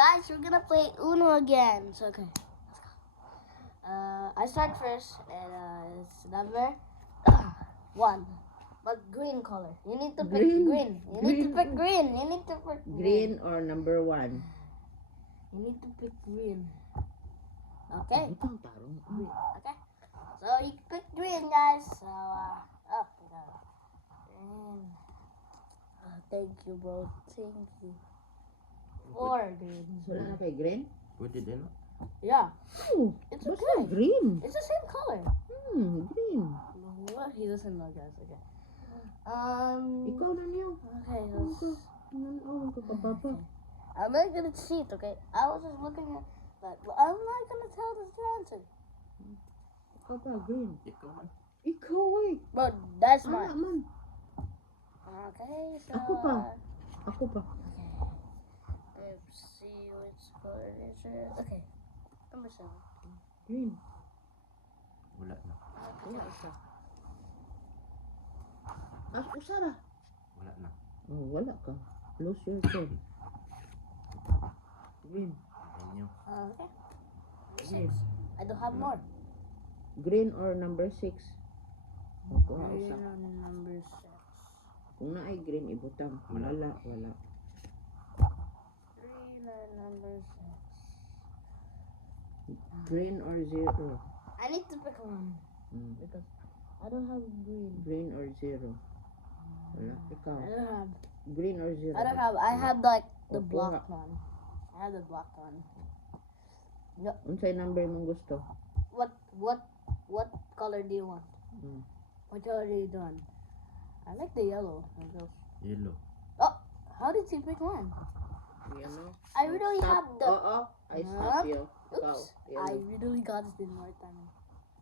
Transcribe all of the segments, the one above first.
Guys, we're gonna play Uno again. So okay, let's go. I start first, and it's number 1. But green color. You need to pick green. You need to pick green. You need to pick Green or number 1? You need to pick green. Okay. Butang tarong. Green. Okay. So you pick green, guys. So we got green. Thank you, bro. Thank you. 4 green. So na kay green? Pwede din. Yeah. Oh, It's basta okay. green. It's the same color. Green. What? He doesn't know, guys. Okay. Ikaw na niyo. Okay. Nanawang ka papa. I'm not gonna cheat. Okay. I was just looking at that. I'm not gonna tell this the answer. Ikaw pa, green. Ikaw man. Ikaw eh. But that's Ana mine. man. Okay. So. Ako pa. Ako pa. Okay. Let's see which color it is. Okay. Number 7. Green. Wala na. Wala isa. Usara. Wala na. Oh, wala ka. Lose your turn. Green. Inyo. Okay. 6. I don't have more. Green or number 6? Ako na Green usa. on number 6. Kung na ay green, ibutang. Wala. Green on number 6. Green or 0? I need to pick one because I don't have green. Green or 0? Wala. Ikaw. I don't have. Green or 0? I have like the Oh, block one. I have the block one. No. Unsay number mong gusto? What color do you want? What color do you want? I like the yellow. Yellow. Oh, how did you pick one? Yellow. I really have the. Oo. I stop you. Ikaw. Oops. I Yellow. really got it in more time.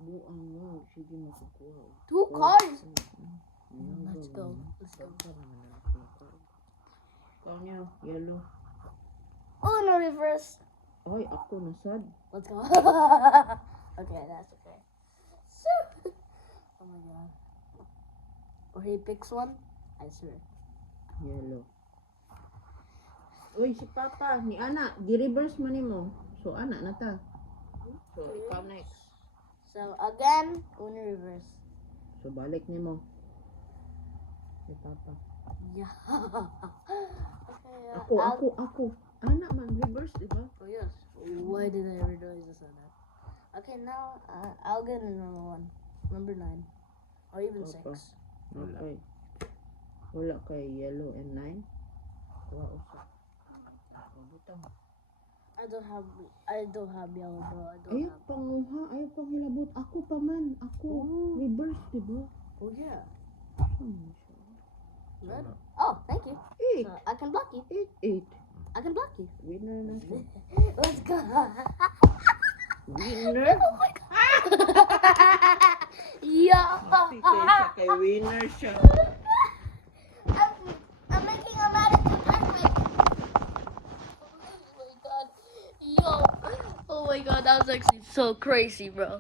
Buang mo. Sige mo kukuha. 2 cards. Let's go. Ikaw niya. Yellow. Oh no, reverse. Ay, ako nasad. Let's go. Okay, that's okay. Oh my god. Or he picks one? I swear. Yellow. Uy, si Papa. Ni Ana. Di-reverse man mo. So, Ana na ta. So, ikaw next. So again, only reverse. So, balik ni mo. Si Papa. Yeah. Okay. Ako. Ana man, reverse, di ba? Oh yes. Why did I realize this on that? Okay, now I'll get another one. Number 9, or even 6. Papa. Okay. Wala kay yellow and 9. Wa usa. Butang. I don't have yellow, bro. I don't Ayaw have. panguha, ayaw pang hilabot. Ako pa man. Ako. Reverse, di ba? Oh yeah. Ano siya? Red. Oh, thank you. 8. So I can block you. 8. I can block you. Winner na siya. Let's go. Winner? Oh my god. Yeah. Kay winner siya. I'm making a attitude earthquake. Oh my god. Yo. Oh my god, that was actually so crazy, bro.